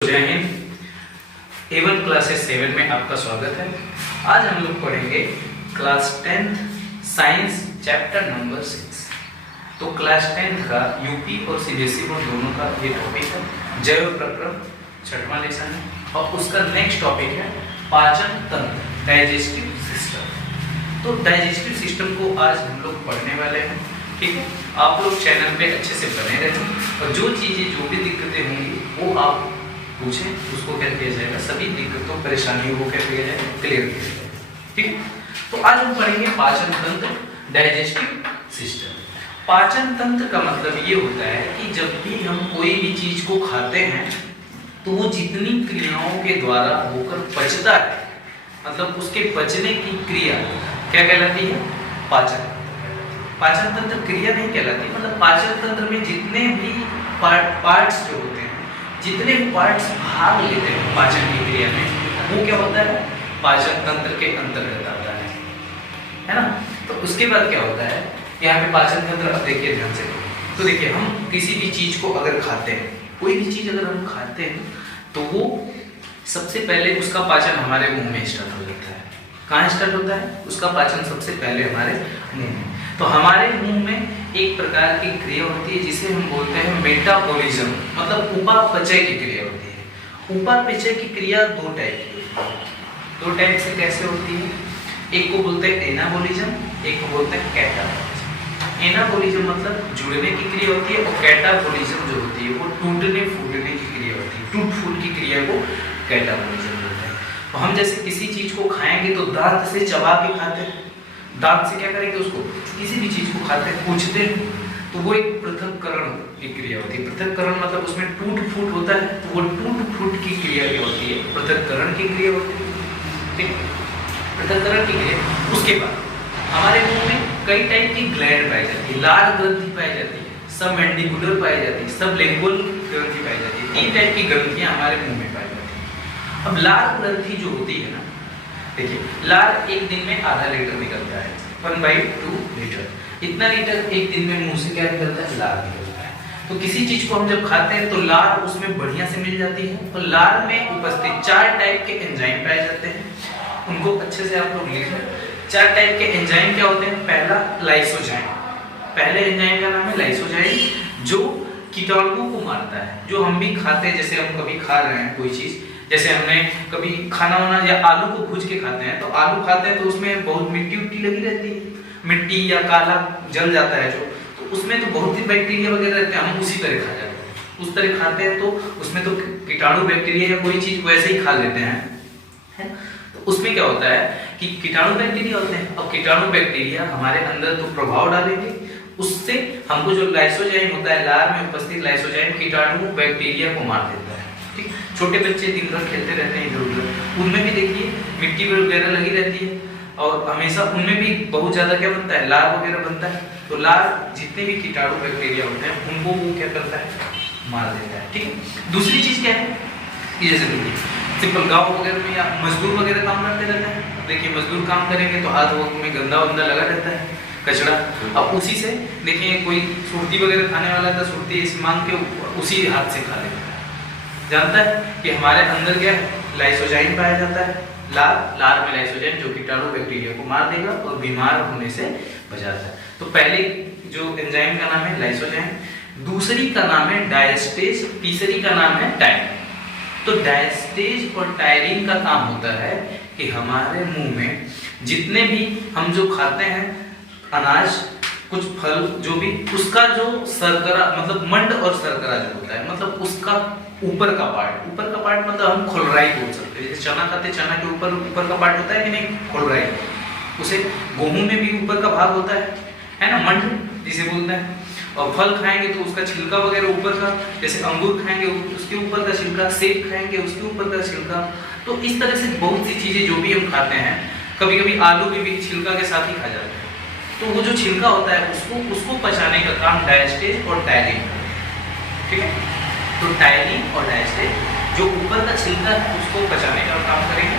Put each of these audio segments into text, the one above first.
जय Hind. Avon classes 7 में आपका स्वागत है। आज हम लोग पढ़ेंगे class 10th science chapter number 6। तो क्लास 10th का यूपी और सीबीएसई बोर्ड दोनों का ये टॉपिक है। जैव प्रक्रम 6वां लेसन है और उसका नेक्स्ट टॉपिक है पाचन तंत्र, डाइजेस्टिव सिस्टम। तो डाइजेस्टिव सिस्टम को आज हम लोग पढ़ने वाले हैं। ठीक है, आप लोग चैनल पे अच्छे से बने रहें और जो चीजें जो भी दिक्कतें होंगी वो आप पूछें, उसको क्या किया जाएगा, सभी दिक्कतों परेशानियों को क्या किया जाएगा, क्लियर किया जाएगा। ठीक है, तो आज हम पढ़ेंगे पाचन तंत्र, डाइजेस्टिव सिस्टम। पाचन तंत्र का मतलब ये होता है कि जब भी हम कोई भी चीज को खाते हैं तो वो जितनी क्रियाओं के द्वारा होकर पचता है, मतलब उसके पचने की क्रिया क्या कहलाती है, पाचन। पाचन तंत्र क्रिया नहीं कहलाती, मतलब पाचन तंत्र में जितने भी पार्ट्स जो होते हैं, जितने पार्ट्स भाग लेते हैं पाचन की क्रिया में, वो क्या होता है, पाचन तंत्र के अंतर्गत आता है ना। तो उसके बाद क्या होता है, यहाँ पे पाचन तंत्र, अब देखिए ध्यान से। तो देखिए, हम किसी भी चीज को अगर खाते हैं, कोई भी चीज अगर हम खाते हैं तो वो सबसे पहले उसका पाचन हमारे मुंह में स्टार्ट हो जाता है। कहाँ स्टार्ट होता है, उसका पाचन सबसे पहले हमारे मुंह में। तो हमारे मुंह में एक प्रकार की क्रिया होती है जिसे हम बोलते हैं मेटाबॉलिज्म, मतलब उपापचय की क्रिया होती है। उपापचय की क्रिया दो टाइप की होती है। दो टाइप से कैसे होती है, एक को बोलते हैं एनाबॉलिज्म, एक को बोलते हैं कैटाबॉलिज्म। एनाबॉलिज्म मतलब जुड़ने की क्रिया होती है और कैटाबॉलिज्म जो होती है वो टूटने फूटने की क्रिया होती है। टूट फूट की क्रिया को कैटाबॉलिज्म बोलते हैं। तो हम जैसे किसी चीज को खाएंगे तो दांत से चबा के खाते हैं, दांत से क्या करेंगे, उसको किसी भी चीज को खाते हैं, पूछते हैं, तो वो एक पृथक्करण की क्रिया होती है। पृथक्करण मतलब उसमें टूट फूट होता है, तो वो टूट फूट की क्रिया क्या होती है, पृथक्करण की क्रिया होती है। ठीक, पृथक्करण की क्रिया। उसके बाद हमारे मुंह में कई टाइप की ग्लैंड पाई जाती है, लार ग्रंथि पाई जाती है, सब मैंडिबुलर पाई जाती है, सब लिंगुअल ग्रंथि पाई जाती है। 3 टाइप की ग्रंथियां हमारे मुंह में पाई जाती है। अब लार ग्रंथि जो होती है ना, देखिए, लार एक दिन में आधा लीटर निकलता है, 1/2 लीटर। इतना लीटर एक दिन में मुंह से क्या निकलता है, लार निकलता है। तो किसी चीज को हम जब खाते हैं तो लार उसमें बढ़िया से मिल जाती है। तो लार में उपस्थित 4 टाइप के एंजाइम पाए जाते हैं, उनको अच्छे से आप लोग लिख लें। 4 टाइप के एंजाइम क्या होते हैं, पहला लाइसोजाइम। पहले एंजाइम का नाम है लाइसोजाइम, जो कीटाणुओं को मारता है। जो हम भी खाते हैं, जैसे हम कभी खा रहे हैं कोई चीज, जैसे हमने कभी खाना वाना या आलू को भूज के खाते हैं, तो आलू खाते हैं तो उसमें बहुत मिट्टी उट्टी लगी रहती है, मिट्टी या काला जल जाता है जो, तो उसमें तो बहुत ही बैक्टीरिया वगैरह रहते हैं, हम उसी तरह खा जाते हैं। उस तरह खाते हैं तो उसमें तो कीटाणु बैक्टीरिया या कोई चीज वैसे ही खा लेते हैं, है? तो उसमें क्या होता है कि कीटाणु बैक्टीरिया होते हैं। अब कीटाणु बैक्टीरिया हमारे अंदर तो प्रभाव डालेंगे, उससे हमको जो लाइसोजाइम होता है, लार में उपस्थित लाइसोजाइम कीटाणु बैक्टीरिया को मार देता है। ठीक, छोटे बच्चे दिन भर खेलते रहते हैं इधर उधर, उनमें भी देखिए मिट्टी वगैरह लगी रहती है और हमेशा उनमें भी बहुत ज्यादा क्या बनता है, लार वगैरह बनता है। तो लार जितने भी कीटाणु बैक्टीरिया होते हैं उनको वो क्या करता है, मार देता है। ठीक है, दूसरी चीज क्या है, जैसे सिंपल गाँव वगैरह में या मजदूर वगैरह काम करते रहते हैं। देखिए, मजदूर काम करेंगे तो हाथ में गंदा वंदा लगा रहता है, कचरा। अब उसी से देखिए, कोई सुर्ती वगैरह खाने वाला था, सुर्ती इस मांग के उसी हाथ से खा लेता है। जानता है कि हमारे अंदर क्या है, लाइसोजाइम पाया जाता है। लार में लाइसोजाइम जो कीटाणु बैक्टीरिया को मार देगा और बीमार होने से बचाता है। तो पहले जो एंजाइम का नाम है लाइसोजाइम, दूसरी का नाम है डायस्टेज, तीसरी का नाम है टायरिन। तो डायस्टेज और टायरिन का काम होता है कि हमारे मुंह में जितने भी हम जो खाते हैं अनाज, कुछ फल, जो भी, उसका जो शर्करा मतलब मंड और शर्करा जो होता है, मतलब उसका ऊपर का पार्ट मतलब हम खोलराई बोल सकते हैं। जैसे चना खाते, चना के ऊपर का पार्ट होता है कि नहीं, खोलराई। उसे गेहूं में भी ऊपर का भाग होता है ना, मंड जिसे बोलते हैं। और फल खाएंगे तो उसका छिलका वगैरह ऊपर का, जैसे अंगूर खाएंगे उसके ऊपर का छिलका, सेब खाएंगे उसके ऊपर का छिलका। तो इस तरह से बहुत सी चीजें जो भी हम खाते हैं, कभी कभी आलू भी छिलका के साथ ही खा जाते हैं। तो वो जो छिलका होता है उसको पचाने का काम डायस्टेज और टायरिन। ठीक है, तो टायरिन और डायस्टेज जो ऊपर का छिलका है उसको पचाने का काम करेंगे।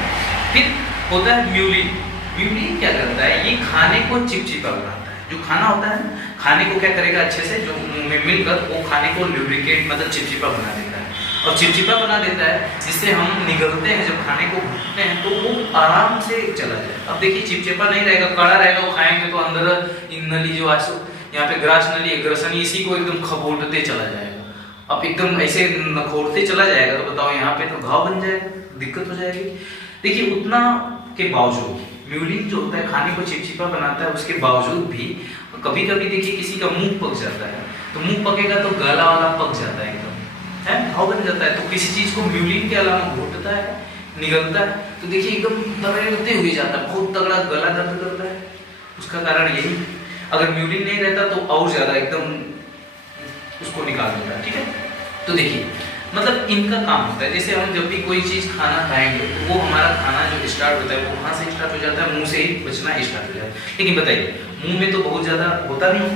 फिर होता है म्यूलिन। म्यूलिन क्या करता है, ये खाने को चिपचिपा बनाता है। जो खाना होता है, खाने को क्या करेगा, अच्छे से जो मुंह में मिलकर वो खाने को लुब्रिकेट मतलब चिपचिपा बना देता है। और चिपचिपा बना देता है, जिससे हम निगलते हैं जब खाने को घुटते हैं तो वो आराम से चला जाए। अब देखिए चिपचिपा नहीं रहेगा, कड़ा रहेगा, वो खाएंगे तो अंदर इन नली जो आंसू यहाँ पे ग्रास नली ग्रसनी इसी को एकदम खबोटते चला जाएगा। अब एकदम ऐसे नखोरते चला जाएगा तो बताओ यहाँ पे तो घाव बन जाएगा, दिक्कत हो जाएगी। देखिए उतना के बावजूद म्यूलिन जो होता है खाने को चिपचिपा बनाता है, उसके बावजूद भी कभी कभी देखिए किसी का मुंह पक जाता है, तो मुंह पकेगा तो गला वाला पक जाता है एकदम, है घाव बन जाता है। तो किसी चीज को म्यूलिन के अलावा घोटता है, निगलता है, तो देखिए एकदम दर्द हुए जाता है, बहुत तगड़ा गला दर्द करता है। उसका कारण यही, अगर म्यूलिन नहीं रहता तो और ज्यादा एकदम उसको निकाल देता है। ठीक है, तो देखिए मतलब इनका काम होता है, जैसे हम जब भी कोई चीज खाना खाएंगे तो वो हमारा खाना जो स्टार्ट होता है वो वहां से स्टार्ट हो जाता है, मुंह से ही बचना स्टार्ट हो जाता है। लेकिन बताइए मुंह में तो बहुत ज्यादा होता नहीं है,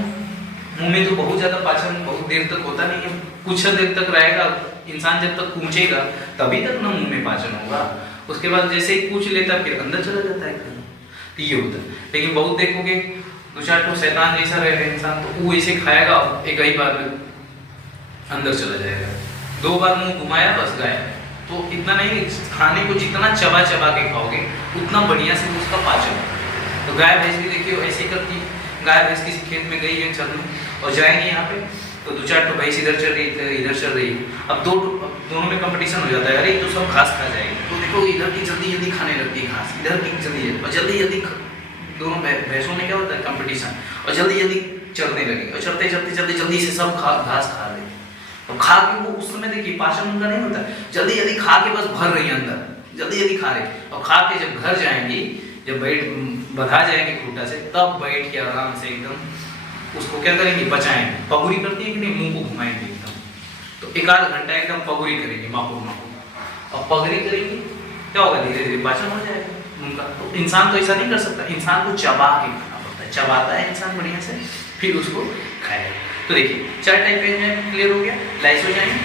मुंह में तो बहुत ज्यादा पाचन बहुत देर तक होता नहीं है, कुछ देर तक रहेगा। इंसान जब तक पूछेगा तभी तक ना मुंह में पाचन होगा, उसके बाद जैसे ही पूछ लेता फिर अंदर चला जाता है खाना, तो ये होता है। लेकिन बहुत देखोगे दो चार तो शैतान जैसा रहेगा इंसान, तो वो ऐसे खाएगा एक ही बार में अंदर चला जाएगा, 2 बार मुंह घुमाया बस गया। तो इतना नहीं, खाने को जितना चबा चबा के खाओगे उतना बढ़िया से उसका पाचन होगा। तो गाय भैंस भी देखिए ऐसे करती है, गाय भैंस किसी खेत में गई है चरने और जाएंगे यहाँ पे, तो 2-4 तो भैंस इधर चल रही है इधर चल रही है, अब दोनों में कंपटीशन हो जाता है, अरे तो सब घास खा जाएगी, तो देखो इधर की जल्दी जल्दी खाने लगती है घास, इधर की जल्दी और जल्दी जल्दी दोनों भैंसों में क्या होता है कंपटीशन, और जल्दी जल्दी चलने लगेगी और चलते चलते जल्दी जल्दी से सब घास खा लेगी। तो खा के वो उस समय देखिए पाचन उनका नहीं होता, जल्दी जल्दी खा के बस भर रही है अंदर, जल्दी जल्दी खा रही, और खा के जब घर जाएंगी, जब बैठ बधा जाएंगे खूंटा से, तब बैठ के आराम से एकदम उसको क्या करेंगे बचाएंगे, पगुरी करती है कि नहीं, मुंह को घुमाएंगे एकदम, तो 1-8 घंटा एकदम पगुरी करेंगे मापुर, और पगुरी करेंगे क्या होगा, धीरे धीरे पाचन हो जाएगा उनका। तो इंसान तो ऐसा नहीं कर सकता, इंसान को चबा के खाना पड़ता है, चबाता है इंसान बढ़िया से फिर उसको खाएगा। तो देखिए 4 टाइप के एंजाइम क्लियर हो गया, लाइसोजाइम,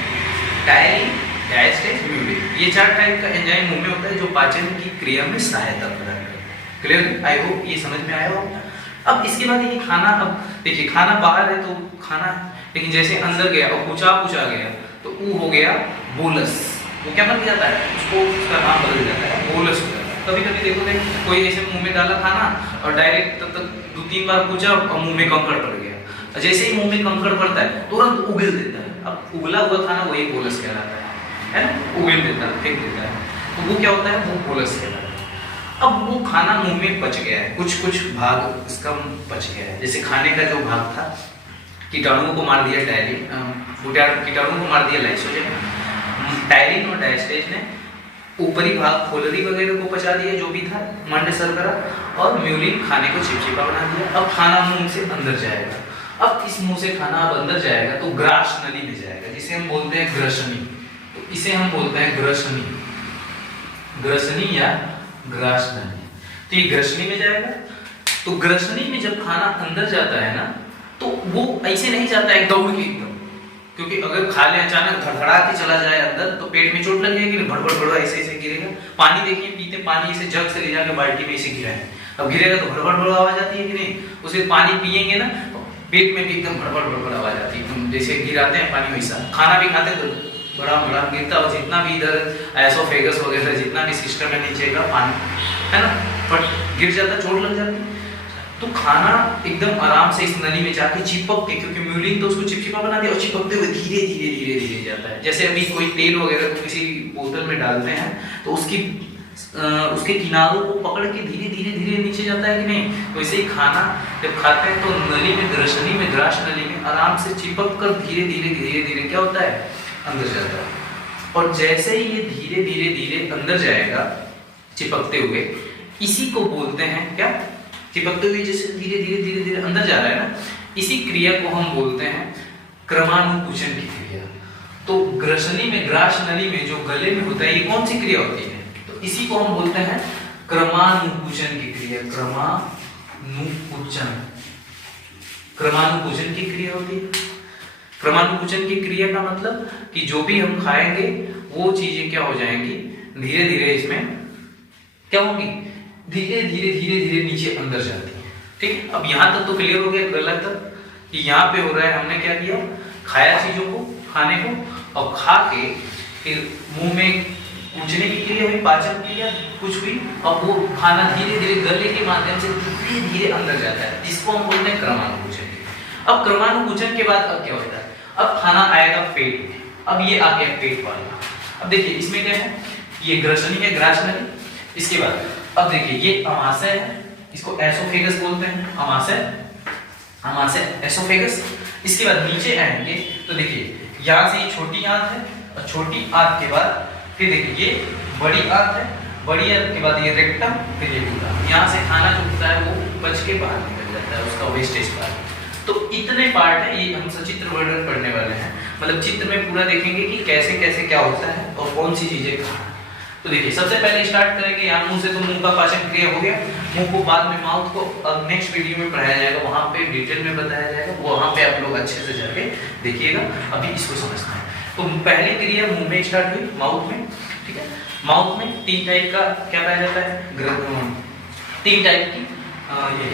टायरिन, डायस्टेज, म्यूलिन, ये 4 टाइप का एंजाइम मुंह में होता है जो पाचन की क्रिया में सहायता प्रदान करता है। क्लियर, आई होप ये समझ में आया होगा। अब इसके बाद ये खाना, अब देखिए खाना बाहर है तो खाना, लेकिन जैसे अंदर गया और पूछा गया तो वो हो गया बोलस, वो क्या बन जाता है, उसको उसका नाम बदल जाता है, बोलस हो जाता है। कभी कभी देखोगे कोई ऐसे मुंह में डाला खाना और डायरेक्ट तब तक 2-3 बार पूछा और मुंह में कंकड़ पड़ गया, जैसे ही मुंह में कंकड़ पड़ता है तुरंत उगल देता है। अब उगला हुआ खाना वही बोलस कहलाता है ना, उगल देता है, फेंक देता है, तो वो क्या होता है, वो बोलस कहलाता है। अब वो खाना मुंह में पच गया है, कुछ भाग इसका पच गया है, जैसे खाने का जो भाग था कीटाणुओं को मार दिया टायरिन, कीटाणुओं को मार दिया लाइसोजाइम, टायरिन और डायस्टेज ने ऊपरी भाग खोलरी वगैरह को पचा दिया जो भी था मंड शर्करा, और म्यूलिन खाने को चिपचिपा बना दिया। अब खाना मुंह से अंदर जाएगा, अब इस मुंह से खाना अब अंदर जाएगा तो ग्रास नली में जाएगा, जिसे हम बोलते हैं ग्रसनी, तो इसे हम बोलते हैं ग्रसनी, ग्रसनी या ग्रास नली। तो ये ग्रसनी में जाएगा, तो ग्रसनी में जब खाना अंदर जाता है ना तो वो ऐसे नहीं जाता है दौड़ के एकदम, क्योंकि अगर खा ले अचानक धड़धड़ा के चला जाए अंदर तो पेट में चोट लग जाएगी, भड़बड़ ऐसे ऐसे गिरेगा। पानी देखिए पीते, पानी ऐसे जग से ले जाकर बाल्टी में ऐसे गिराए, अब गिरेगा तो भड़बड़ आवाज आती है कि नहीं, उसे पानी पिएंगे ना तो पेट में भी एकदम भड़बड़ आवाज आती है, जैसे गिराते हैं पानी वैसा। खाना भी खाते तो बड़ा गिरता, और जितना भी इधर एसोफेगस वगैरह जितना भी सिस्टम है नीचे का पानी है ना, बट गिर जाता, चोट लग जाती। तो खाना एकदम आराम से इस नली में जाके चिपक के, क्योंकि म्यूलिन तो उसको चिपचिपा बना दिया, और चिपकते हुए धीरे धीरे धीरे धीरे जाता है। जैसे अभी कोई तेल वगैरह को किसी बोतल में डालते हैं तो उसके किनारों को पकड़ के धीरे धीरे धीरे नीचे जाता है कि नहीं, तो ऐसे ही खाना जब खाते हैं तो नली में, ग्रसनी में, ग्रास नली में आराम से चिपक कर धीरे धीरे क्या होता है, अंदर जाता है। और जैसे ही ये धीरे धीरे अंदर जाएगा चिपकते हुए, इसी को बोलते हैं क्या, चिपकते हुए जैसे धीरे धीरे अंदर जा रहा है ना, इसी क्रिया को हम बोलते हैं क्रमानुकुचन की क्रिया। तो ग्रसनी में, ग्रास नली में जो गले में होता है, ये कौन सी क्रिया होती है, तो इसी को हम बोलते हैं क्रमानुकुचन की क्रिया। क्रमानुकुचन की क्रिया होती है। क्रमानुकुचन की क्रिया का मतलब कि जो भी हम खाएंगे वो चीजें क्या हो जाएंगी, धीरे धीरे इसमें क्या होंगी, धीरे धीरे नीचे अंदर जाती है। ठीक है, अब यहाँ तक तो क्लियर हो गया गलत तक कि यहाँ पे हो रहा है, हमने क्या किया, खाया चीजों को, खाने को, और खा के फिर मुंह में कुचने की क्रिया हुई, पाचन क्रिया कुछ हुई, अब वो खाना धीरे धीरे गले के माध्यम से धीरे धीरे अंदर जाता है, जिसको हम बोलते हैं क्रमानुकुचन। अब क्रमानुकुचन के बाद अब क्या होता है, अब खाना आएगा पेट में। अब ये आ गया पेट वाला। अब देखिए इसमें क्या है, ये ग्रसनी है, ग्रासनली। इसके बाद अब देखिए ये अमाशय है, इसको एसोफेगस बोलते हैं, अमाशय एसोफेगस। इसके बाद नीचे आएंगे तो देखिए यहाँ से ये छोटी आंत है, और छोटी आंत के बाद फिर देखिए ये बड़ी आंत है, बड़ी आंत के बाद ये रेक्टम, फिर ये पूरा। यहाँ से खाना जो होता है वो बच के बाहर निकल जाता है, उसका वेस्टेज पार्ट। तो इतने पार्ट है, ये हम सचित्र वर्णन पढ़ने वाले हैं, मतलब चित्र में पूरा देखेंगे कि कैसे कैसे क्या होता है और कौन सी चीजें खाना। तो देखिए सबसे पहले स्टार्ट करेंगे यहाँ मुंह से, तो मुंह का पाचन क्रिया हो गया। मुंह को बाद में, माउथ को अब नेक्स्ट वीडियो में पढ़ाया जाएगा, वहां पे डिटेल में बताया जाएगा, वहां पे आप लोग अच्छे से जाके देखिएगा। अभी इसको समझना है। तो पहली क्रिया मुंह में स्टार्ट हुई, माउथ में, ठीक है। माउथ में 3 टाइप का क्या पाया जाता है, 3 टाइप की ये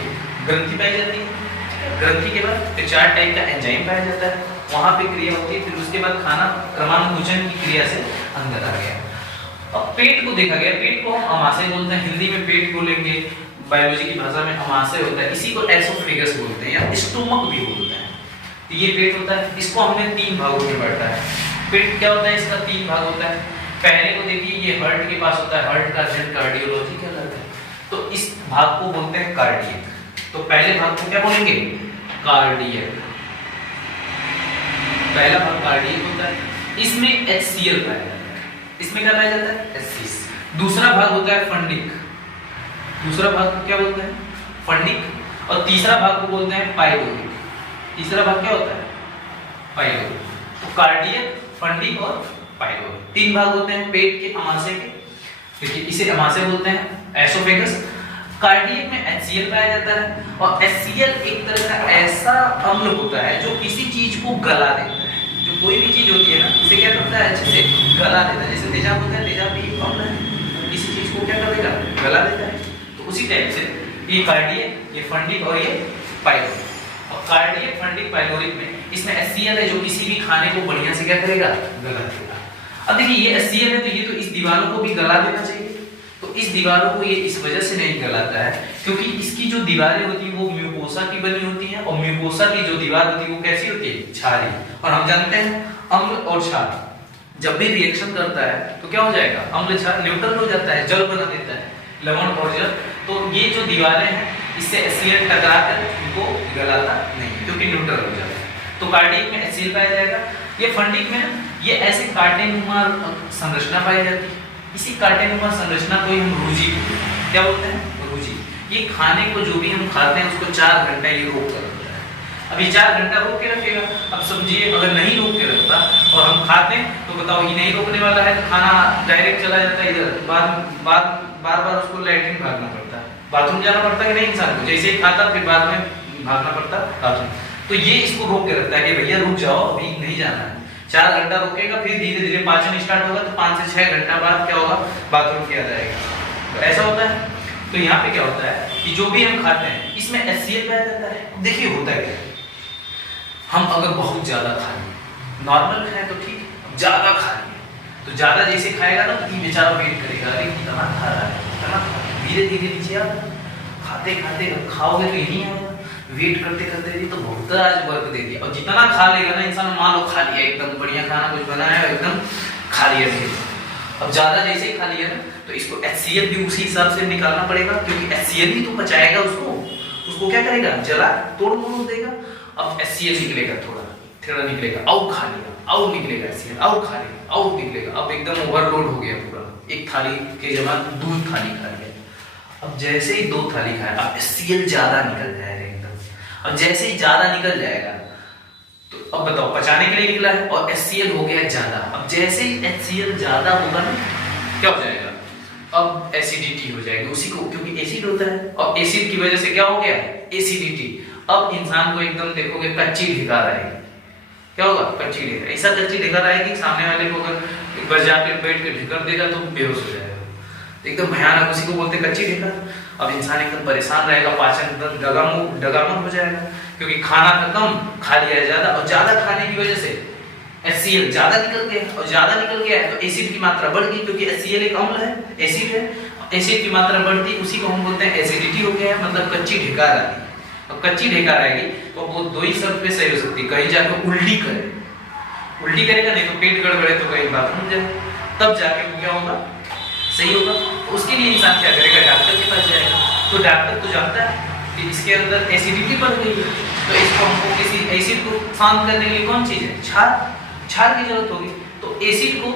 ग्रंथि पाई जाती है। ग्रंथि के बाद फिर 4 टाइप का एंजाइम पाया जाता है, वहां पे क्रिया होती है। फिर उसके बाद खाना क्रमानुकुचन की क्रिया से अंदर आ गया। अब पेट को देखा गया, पेट को हम अमाशय बोलते हैं, हिंदी में पेट बोलेंगे, बायोलॉजी की भाषा में अमाशय होता है, इसी को एसोफेगस बोलते हैं या स्टोमक भी बोलते हैं। तो ये पेट होता है, इसको हमने 3 भागों में बांटा है। पेट क्या होता है, इसका 3 भाग होता है। पहले को देखिए ये हार्ट के पास होता है, हार्ट का अध्ययन कार्डियोलॉजी कहलाता है, तो इस भाग को बोलते हैं कार्डियक। तो पहले भाग को क्या बोलेंगे, कार्डियक। पहला भाग कार्डियक होता है, इसमें HCl पाया जाता है। इसमें क्या पाया जाता है, HCl। दूसरा भाग होता है फंडिक, दूसरा भाग को क्या बोलते हैं, फंडिक। और तीसरा भाग को बोलते हैं पाइलोरिक। तीसरा भाग क्या होता है, पाइलोरिक। तो कार्डियक, फंडिक और पाइलोरिक 3 भाग होते हैं पेट के, अमाशय के। देखिए इसे अमाशय बोलते हैं, एसोफेगस। कार्डियक में HCl पाया जाता है, और HCl एक तरह का ऐसा अम्ल होता है जो किसी चीज को गला देता है। जो कोई भी चीज होती है ना, उसे क्या करता है, अच्छे से गला देता है। जैसे तेजाब होता है, तेजाब भी अम्ल है, किसी चीज को क्या कर देगा, गला देता है। तो उसी टाइप से ये कार्डियक, ये फंडिक और ये पाइलोरिक। और कार्डियक, फंडिक, पाइलोरिक में इसमें HCl है जो किसी भी खाने को बढ़िया से क्या करेगा, गला देगा। अब देखिए ये HCl है, तो ये तो इस दीवारों को भी गला देना चाहिए। तो इस दीवारों को ये इस वजह से नहीं गलाता है क्योंकि इसकी जो दीवारें होती हैं वो म्यूकोसा की बनी होती हैं, और म्यूकोसा की जो दीवार होती है वो कैसी होती है, क्षारीय। और हम जानते हैं अम्ल और क्षार जब भी रिएक्शन करता है तो क्या हो जाएगा, अम्ल क्षार न्यूट्रल हो जाता है, जल बना देता है, लवण और जल। तो ये जो दीवारें हैं इससे HCl टकराकर इनको गलाता नहीं क्योंकि न्यूट्रल हो जाता है। तो कार्डियक में HCl पाया जाएगा। ये फंडिक में ये ऐसे कांटेनुमा संरचना पाई जाती है। इसी कांटेनुमा संरचना को हम रूजी क्या बोलते हैं, रूजी। ये खाने को जो भी हम खाते हैं उसको 4 घंटा ये रोक कर रखता है। अभी 4 घंटा रोक के रखेगा। अब समझिए अगर नहीं रोक के रखता और हम खाते हैं तो बताओ ये नहीं रोकने वाला है, तो खाना डायरेक्ट चला जाता है इधर, बार बार उसको लैट्रिन भागना पड़ता है, बाथरूम जाना पड़ता है कि नहीं इंसान को। जैसे ही खाता फिर बाद में भागना पड़ता बाथरूम। तो ये इसको रोक के रखता है कि भैया रुक जाओ, अभी नहीं जाना है। 4 घंटा रुकेगा, फिर धीरे धीरे पाचन स्टार्ट होगा, तो 5 से 6 घंटा बाद क्या होगा, बाथरूम किया जाएगा। तो ऐसा होता है। तो यहाँ पे क्या होता है कि जो भी हम खाते हैं इसमें HCl पाया जाता है। देखिए होता है क्या, हम अगर बहुत ज्यादा खा लें, नॉर्मल खाए तो ठीक, ज्यादा खा लें तो ज्यादा जैसे खाएगा ना तो ये बेचारा वेट करेगा, अरे कितना खा रहा है, कितना खा रहा है। धीरे धीरे नीचे आ, खाते खाते खाओगे तो यही आएगा, वेट करते करते भी तो बहुत आज वर्क दे दिया। और जितना खा लेगा ना इंसान, मान लो खा लिया एकदम बढ़िया खाना कुछ बनाया एकदम खा लिया फिर, अब ज्यादा जैसे ही खा लिया ना तो इसको HCl भी उसी हिसाब से निकालना पड़ेगा क्योंकि HCl भी तो बचाएगा उसको क्या करेगा, जला तोड़ मोड़ देगा। अब HCl निकलेगा, थोड़ा निकलेगा, और खा लिया, और निकलेगा HCl, और खा लिया, और निकलेगा। अब एकदम ओवरलोड हो गया पूरा, एक थाली के जगह 2 थाली खा लिया। अब जैसे ही 2 थाली खाया, अब HCl ज्यादा निकल जाएगा एकदम। अब जैसे ही ज्यादा निकल जाएगा तो अब बताओ पचाने के लिए निकला है और HCl हो गया ज्यादा। अब जैसे ही HCl ज्यादा होगा ना क्या हो जाएगा, अब एसिडिटी हो जाएगी उसी को, क्योंकि एसिड होता है और एसिड की वजह से क्या हो गया, एसिडिटी। अब इंसान को एकदम देखोगे कच्ची ढिकार आएगी, क्या होगा, कच्ची ढिकार। ऐसा कच्ची ढिकार आएगी सामने वाले को अगर बस जाके बैठ के ढिकर देगा तो बेहोश हो जाएगा, एकदम भयानक, उसी को बोलते कच्ची ढिकार। अब इंसान एकदम परेशान रहेगा, पाचन डगामन हो जाएगा क्योंकि खाना का कम खा लिया है ज्यादा, और ज्यादा खाने की वजह से HCl ज्यादा निकल गया, और ज्यादा निकल गया है तो एसिड की मात्रा बढ़ गई, क्योंकि HCl एक अम्ल है, एसिड है, एसिड की मात्रा बढ़ती, उसी को हम बोलते हैं एसिडिटी हो गया है, मतलब कच्ची ढेकार आती है। अब कच्ची ढेकार आएगी तो वो दो ही शर्त पे सही हो सकती है, कहीं जाकर उल्टी करे, उल्टी करेगा, नहीं तो पेट गड़बड़े तो कहीं बाथरूम जाए, तब जाके वो क्या होगा, सही होगा। तो उसके लिए इंसान क्या करेगा, डॉक्टर के पास जाएगा। तो डॉक्टर तो जानता है कि इसके अंदर एसिडिटी बढ़ गई है, तो इसको हमको किसी एसिड को शांत करने के लिए कौन चीज है, क्षार की जरूरत होगी। तो एसिड को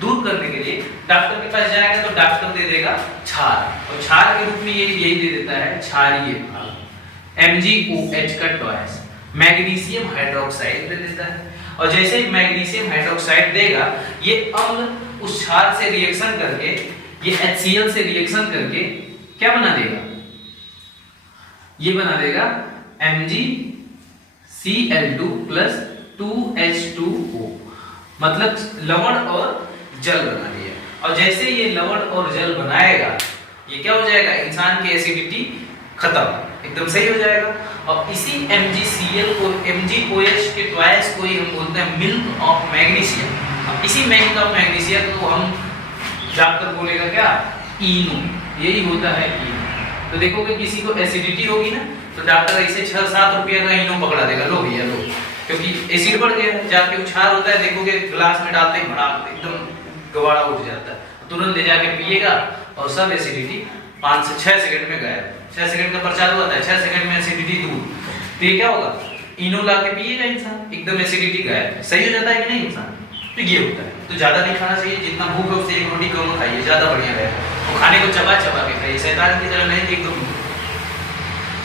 दूर करने के लिए डॉक्टर के पास जाएगा तो डॉक्टर दे देगा क्षार, और क्षार के रूप में ये यही दे देता है क्षारीय MgOH का ट्वाइस मैग्नीशियम हाइड्रोक्साइड दे देता है। और जैसे ही मैग्नीशियम हाइड्रोक्साइड देगा, ये अम्ल उस क्षार से रिएक्शन करके, ये HCl से रिएक्शन करके क्या बना देगा, ये बना देगा MgCl2 प्लस 2H2O, मतलब लवण और जल बना दिया। और जैसे ये लवण और जल बनाएगा, ये क्या हो जाएगा, इंसान की एसिडिटी खत्म, एकदम सही हो जाएगा। और इसी MgCl को, MgOH के ट्वाइस को ही हम बोलते हैं मिल्क ऑफ मैग्नीशियम। अब इसी मिल्क ऑफ मैग्नीशियम को हम डॉक्टर बोलेगा क्या, इनो, यही होता है इनो। तो देखोगे किसी को एसिडिटी होगी ना, तो डॉक्टर ऐसे 6-7 रुपये का इनो पकड़ा देगा, लो भैया लो, क्योंकि एसिड बढ़ गया है, जाके उछार होता है, देखोगे ग्लास में डालते ही बड़ा एकदम गवाड़ा उठ जाता है, तुरंत ले जाके पिएगा और सब एसिडिटी 5 से 6 सेकंड में गायब। 6 सेकंड का प्रचार हुआ था, 6 सेकंड में एसिडिटी दूर। तो ये क्या होगा, इनो ला के पिएगा इंसान, एकदम एसिडिटी गायब, सही हो जाता है कि नहीं इंसान। तो ये होता है। तो ज्यादा नहीं खाना चाहिए, जितना भूख है उससे 1 रोटी कम खाइए, ज्यादा बढ़िया रहेगा। और खाने को चबा चबा के खाइए, शैतान की तरह नहीं, एकदम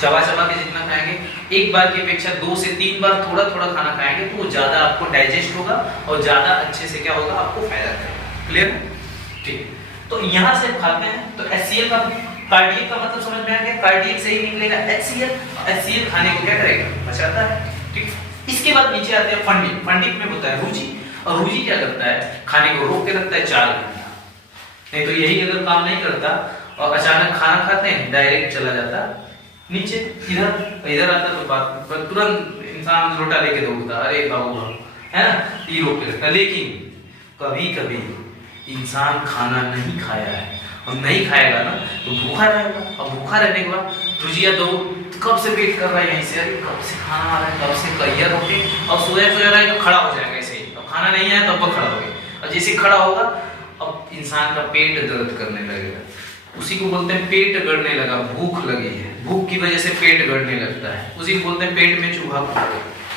चबा चबा के जितना खाएंगे, एक बार की अपेक्षा 2 से 3 बार थोड़ा थोड़ा खाना खाएंगे तो वो ज्यादा आपको डाइजेस्ट होगा और ज्यादा अच्छे से क्या होगा, आपको फायदा करेगा। क्लियर, ठीक। तो यहाँ से खाते हैं तो HCl का, कार्डियक का मतलब समझ में आ गया, कार्डियक से ही निकलेगा HCl, HCl खाने को क्या करेगा, बचाता है, ठीक। इसके बाद नीचे आते हैं फंडिक। फंडिक में होता है रुचि, और रुचि क्या करता है, खाने को रोक के रखता है 4 घंटा। नहीं तो यही अगर काम नहीं करता और अचानक खाना खाते हैं, डायरेक्ट चला जाता नीचे, इधर आता तो बात तुरंत इंसान लोटा लेके दौड़ता, अरे बाबू है ना, ये रोक के रखता। लेकिन कभी कभी इंसान खाना नहीं खाया है और नहीं खाएगा ना तो भूखा रहेगा, और भूखा रहने के बाद रुचिया दो कब से वेट कर रहा है यहीं से, अरे कब से खाना आ रहा है, कब से कहियर होके, और सोया रहा है तो खड़ा हो जाएगा ऐसे ही। अब खाना नहीं आया तब खड़ा हो गया, और जैसे खड़ा होगा अब इंसान का पेट दर्द करने लगेगा, उसी को बोलते हैं पेट गड़ने लगा, भूख लगी है, भूख की वजह से पेट गड़ने लगता है, उसी को बोलते हैं पेट में चूहा कूद रहा।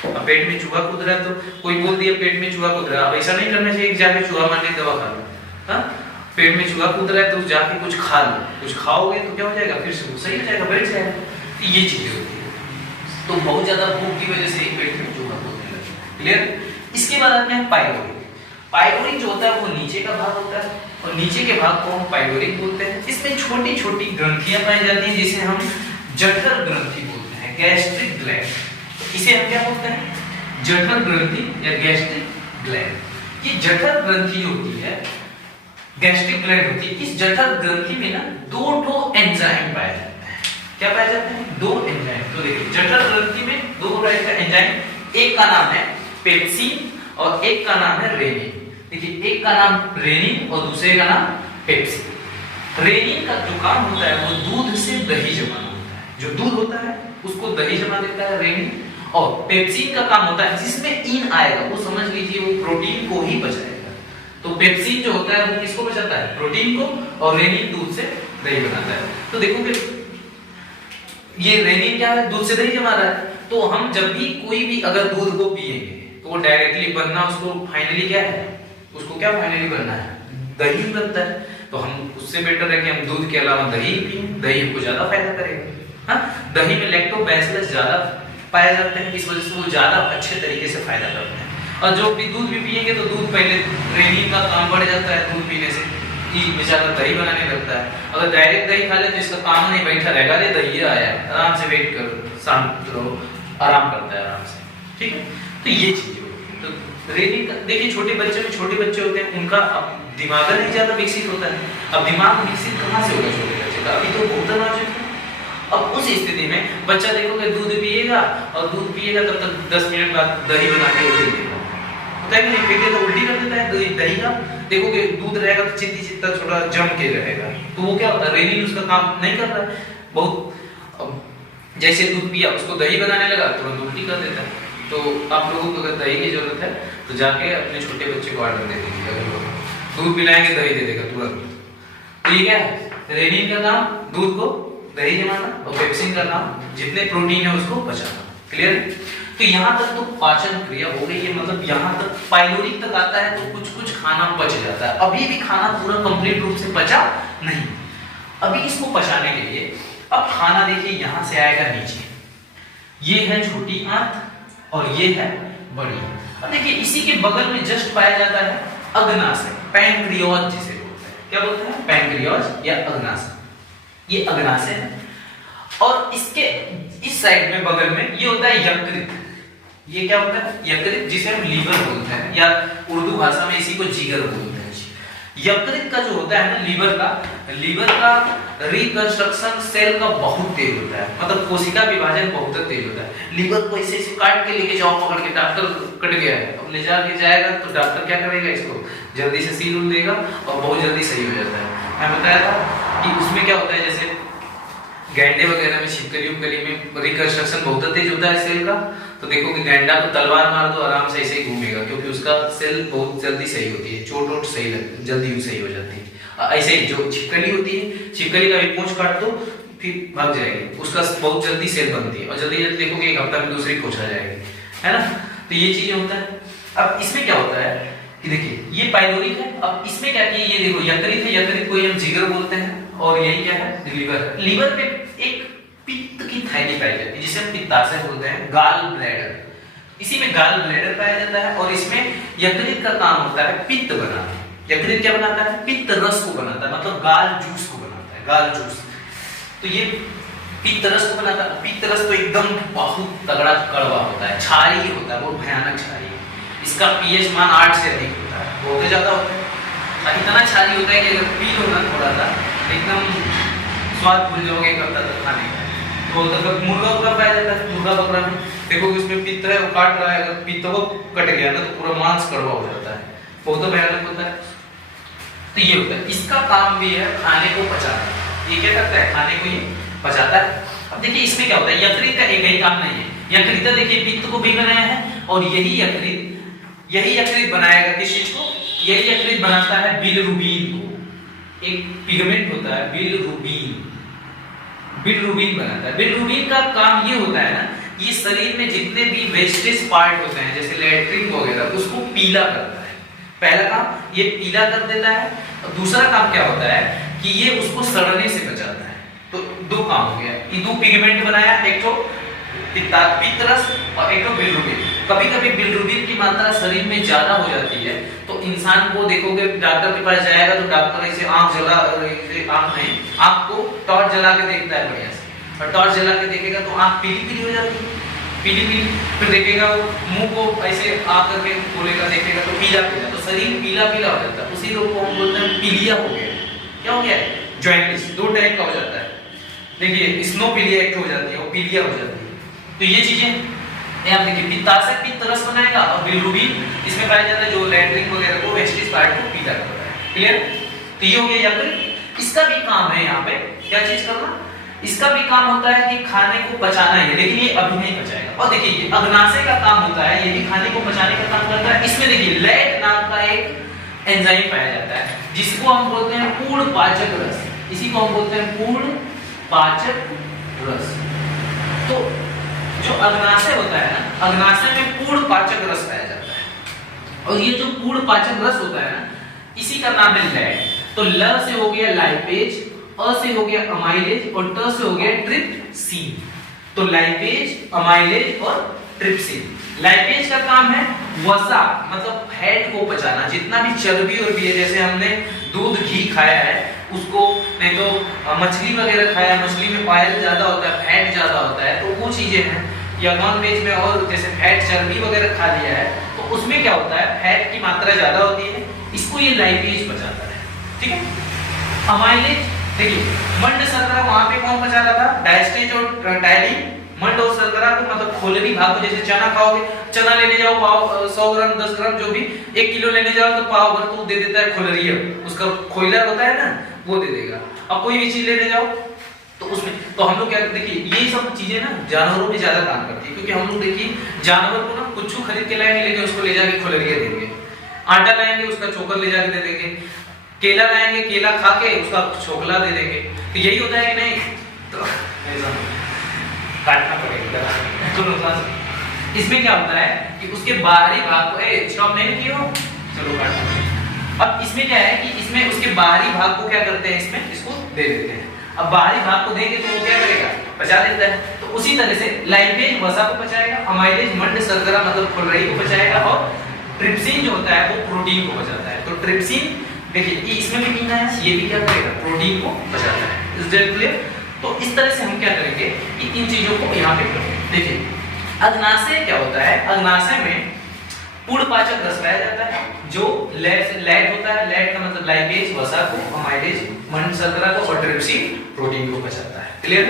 अब पेट में चूहा कूद रहा है तो कोई बोल दिया पेट में चूहा कूद रहा है, अब ऐसा नहीं करना चाहिए कि जाके चूहा मारने की दवा खा लो। हाँ, पेट में चूहा कूद रहा है तो जाके कुछ खा लो, कुछ खाओगे तो क्या हो जाएगा, फिर से सही हो जाएगा, बैठ जाएगा। तो ये चीजें होती है। तो बहुत ज्यादा भूख की वजह से पेट में चूहा कूदने लगता है। क्लियर। इसके बाद आते हैं पाइलोरिक। पाइलोरिक जो होता है वो नीचे का भाग होता है, और नीचे के भाग को हम पाइलोरिक बोलते हैं। इसमें छोटी छोटी ग्रंथियां पाई जाती हैं जिसे हम जठर ग्रंथि बोलते हैं, गैस्ट्रिक ग्लैंड। इसे हम क्या बोलते हैं, जठर ग्रंथि या गैस्ट्रिक ग्लैंड। ये जठर ग्रंथि जो होती है, गैस्ट्रिक ग्लैंड होती है, इस जठर ग्रंथि में ना 2 एंजाइम पाए जाते हैं। क्या पाए जाते हैं, 2 एंजाइम। तो देखिए जठर ग्रंथि में 2 टाइप का एंजाइम, एक का नाम है पेप्सिन और एक का नाम है रेनिन। देखिए एक का नाम रेनिन और दूसरे का नाम पेप्सिन। रेनिन का जो काम होता है वो दूध से दही जमाना होता है, जो दूध होता है उसको दही जमा देता है रेनिन। और पेप्सिन का काम होता है जिसमें इन आएगा, वो समझ लीजिए वो प्रोटीन को ही बचाएगा। तो पेप्सिन जो होता है वो किसको बचाता है, प्रोटीन को, और रेनिन दूध से दही बनाता है। तो देखोगे ये रेनिन क्या है, दूध से दही जमा रहा है। तो हम जब भी कोई भी अगर दूध को पिएंगे तो वो डायरेक्टली बनना, उसको फाइनली क्या है, उसको क्या फाइनली बनना है, दही बनता है। तो हम उससे बेटर है कि हम दूध के अलावा दही पिएं, दही हमको ज्यादा फायदा करेगा। हाँ, दही में लैक्टोबैसिलस ज्यादा पाए जाते हैं, इस वजह से वो ज्यादा अच्छे तरीके से फायदा करते हैं। और जो भी दूध भी पिएंगे तो दूध पहले रेनिन का काम बढ़ जाता है दूध पीने से, कि बेचारा दही बनाने लगता है। अगर डायरेक्ट दही खा ले तो इसका काम नहीं, बैठा रहेगा, अरे दही आया है, आराम से वेट करो, शांत रहो, आराम करता है आराम से, ठीक है। तो ये चीजें होती है। तो रेनिन का देखिए छोटे बच्चे होते हैं, उनका अब दिमाग नहीं ज्यादा विकसित होता है। अब दिमाग विकसित कहाँ से होगा छोटे बच्चे का, अभी तो बहुत नाजुक है। अब उस स्थिति में बच्चा देखोगे दूध पिएगा, और दूध पिएगा तब तक 10 मिनट बाद दही बना के उसे देगा, होता है कि नहीं, फेंक दिया तो उल्टी कर देता है। दही का देखोगे दूध रहेगा तो चित्ती चित्ता थोड़ा जम के रहेगा, तो वो क्या होता है, रेनिन उसका काम नहीं कर रहा है बहुत। जैसे दूध पिया उसको दही बनाने लगा तुरंत उल्टी कर देता है। तो आप लोगों को अगर दही की जरूरत है तो जाके अपने छोटे बच्चे को ऑर्डर दे दीजिए, अगर वो दूध पिलाएंगे दही दे देगा तुरंत। तो ये क्या है, रेनिन का काम दूध को दही जमाना और पेप्सिन का काम जितने प्रोटीन है उसको पचाना। क्लियर? तो यहाँ तक तो पाचन क्रिया हो गई है, मतलब यहाँ तक पाइलोरिक तक आता है तो कुछ कुछ खाना पच जाता है। अभी भी खाना पूरा कंप्लीट रूप से पचा नहीं। अभी इसको पचाने के लिए अब खाना देखिए यहाँ से आएगा नीचे, ये है छोटी आंत और ये है बड़ी। अब देखिए इसी के बगल में जस्ट पाया जाता है अग्नाशय, पैंक्रियाज जिसे बोलते हैं। क्या बोलते हैं? पैंक्रियाज या अग्नाशय। ये अग्नाशय है और इसके इस साइड में बगल में ये होता है यकृत। ये क्या होता है? यकृत, जिसे हम लीवर बोलते हैं या उर्दू भाषा में इसी को जिगर बोलते हैं। यकृत का जो होता है ना, लीवर का रिकंस्ट्रक्शन सेल का बहुत तेज होता है, मतलब कोशिका विभाजन बहुत तेज होता है। लीवर को ऐसे काट के लेके जाओ पकड़ के, डॉक्टर कट गया है, अब ले जाके जाएगा तो डॉक्टर क्या करेगा, इसको जल्दी से सील उल देगा और बहुत जल्दी सही हो जाता है। मैं बताया था कि उसमें क्या होता है, जैसे गैंडे वगैरह में छिपकली में रिकंस्ट्रक्शन बहुत तेज होता है सेल का। तो देखो कि गैंडा को तलवार मार दो आराम से ऐसे ही घूमेगा, क्योंकि उसका सेल बहुत जल्दी सही होती है, चोट वोट सही लगती, जल्दी सही हो जाती है। ऐसे ही जो छिपकली होती है, छिपकली का एक पूंछ काट दो फिर भाग जाएगी, उसका बहुत जल्दी सेल बनती है और जल्दी जल्दी देखोगे एक हफ्ता में दूसरी पूंछ आ जाएगी, है ना। तो ये चीजें होता है। अब इसमें क्या होता है कि देखिए ये पाइलोरिक है। अब इसमें क्या किया, ये देखो यकृत है, यकृत को हम जिगर बोलते हैं और यही क्या है, लीवर है। लीवर पे एक पित्त की थैली पाई जाती है जिसे हम पित्ताशय बोलते हैं, गाल ब्लैडर। इसी में गाल ब्लैडर पाया जाता है और इसमें यकृत का काम होता है पित्त बनाना। यकृत क्या बनाता है? पित्त रस को बनाता है, मतलब गाल जूस को बनाता है, गाल जूस। तो ये पित्त रस को बनाता है। पित्त रस तो एकदम बहुत तगड़ा कड़वा होता है, क्षारीय होता है, बहुत भयानक क्षारीय। इसका पीएच मान 8 से अधिक होता है, बहुत ज्यादा होता है। इतना क्षारीय होता है कि अगर पी लो ना थोड़ा सा एकदम स्वाद भूल जाओगे कब तक खाने का। तो तब मुर्गा उर्गा पाया जाता है, मुर्गा बकरा में देखो उसमें पित्त है, वो काट रहा है, अगर पित्त वो कट गया ना तो पूरा मांस कड़वा हो जाता है, बहुत भयानक होता है। तो ये होता है, इसका काम भी है खाने को पचाना। ये क्या करता है? खाने को ये पचाता है। अब देखिए इसमें क्या होता है, यकृत का एक ही काम नहीं है। यकृत देखिए पित्त को भी बनाया है और यही यकृत बनाएगा किस चीज को? यही यकृत बनाता है बिलिरुबिन को। एक पिगमेंट होता है बिलिरुबिन बनाता है। बिलिरुबिन का काम ये होता है ना, ये शरीर में जितने भी वेस्टेज पार्ट होते हैं जैसे लैट्रिन वगैरह उसको पीला करता है। पहला काम ये पीला कर देता है और दूसरा काम क्या होता है कि ये उसको सड़ने से बचाता है। तो दो काम हो गया, ये दो पिगमेंट बनाया, एक तो पित्तरस और एक तो बिलिरुबिन। कभी कभी बिलिरुबिन की मात्रा शरीर में ज्यादा हो जाती है तो इंसान को देखोगे डॉक्टर के पास जाएगा तो डॉक्टर ऐसे आंख को टॉर्च जला के देखता है बढ़िया से, और टॉर्च जला के देखेगा तो आंख पीली पीली हो जाती है, पीली। फिर देखेगा वो मुंह को ऐसे आ करके खोलेगा देखेगा तो पीला पीला, तो शरीर पीला पीला हो जाता है। उसी रोग को हम बोलते हैं पीलिया हो गया। क्या हो गया? जॉइंटिस। दो टाइप का हो जाता है, देखिए स्नोपीलिया एक हो जाती है और पीलिया हो जाती है। तो ये चीजें यहाँ देखिए पित्ताशय पित्त रस बनाएगा और बिलिरुबिन इसमें पाया जाता है जो लैट्रिन वगैरह को वेस्टेज पार्ट को पीला करता है। क्लियर? तो ये हो गया यकृत। इसका भी काम है यहाँ पे क्या चीज करना, इसका भी काम होता है कि खाने को पचाना है, लेकिन ये अभी नहीं पचाएगा। और देखिए ये अग्नाशय का काम होता है, ये भी खाने को पचाने का काम करता है। इसमें देखिए लैट नाम का एक एंजाइम पाया जाता है जिसको हम बोलते हैं पूर्ण पाचक रस। इसी को हम बोलते हैं पूर्ण पाचक रस। तो जो अग्नाशय होता है ना, अग्नाशय में पूर्ण पाचक रस पाया जाता है और ये जो पूर्ण पाचक रस होता है ना, इसी का नाम है लैट। तो ल से हो गया लाइपेज, अ से हो गया अमाइलेज और ट से हो गया ट्रिप्सिन। तो लाइपेज, अमाइलेज और ट्रिप्सिन। लाइपेज का काम है वसा, मतलब फैट को पचाना, जितना भी चर्बी और भी है, जैसे हमने दूध घी खाया है उसको, नहीं तो मछली वगैरह खाया, मछली में ऑयल ज्यादा होता है, फैट ज्यादा होता है, तो वो चीजें हैं। या नॉन वेज में और जैसे फैट चर्बी वगैरह खा लिया है तो उसमें क्या होता है, फैट की मात्रा ज्यादा होती है, इसको ये लाइपेज पचाता है। ठीक है। अमाइलेज देखिए मंड शर्करा वहां पे कौन पचा रहा था, डायस्टेज और टायलिन मंड और शर्करा को मतलब खोलनी भाग को, जैसे चना खाओगे, चना लेने जाओ पाव 100 ग्राम 10 ग्राम जो भी 1 किलो लेने जाओ तो पाव भर तो दे देता है खोलरिया, उसका खोइला होता है ना वो दे देगा। अब कोई भी चीज लेने जाओ तो उसमें तो हम लोग क्या देखिए ये सब चीजें ना जानवरों में ज्यादा काम करती है, क्योंकि हम लोग देखिए जानवर को ना कुछ खरीद के लाएंगे लेकिन उसको ले जाके खोलरिया देंगे, आटा लाएंगे उसका चोकर ले जाके दे देंगे, केला लाएंगे केला खा के उसका छोकला दे देंगे, तो यही होता है कि नहीं? तो काटना पड़ेगा तो नुकसान। इसमें क्या होता है कि उसके बाहरी भाग को स्टॉप नहीं किए हो, चलो काटना। अब इसमें क्या है कि इसमें उसके बाहरी भाग को क्या करते हैं, इसमें इसको दे देते हैं। अब बाहरी भाग को देंगे तो वो क्या करेगा, पचा देता है। तो उसी तरह से लाइपेज वसा को पचाएगा, अमाइलेज मंड शर्करा मतलब खोलरही को पचाएगा, और ट्रिप्सिन जो होता है वो प्रोटीन को पचाता है। तो ट्रिप्सिन देखिए इसमें भी पीना है, ये भी क्या करेगा, प्रोटीन को पचाता है। Is that clear? तो इस तरह से हम क्या करेंगे कि इन चीजों को यहाँ पे करेंगे। देखिए अग्नाशय क्या होता है, अग्नाशय में पूर्णपाचक रस पाया जाता है जो लैट होता है, लैट का मतलब लाइपेज वसा को, अमाइलेज मंड शर्करा को, और ट्रिप्सिन प्रोटीन को पचाता है। क्लियर?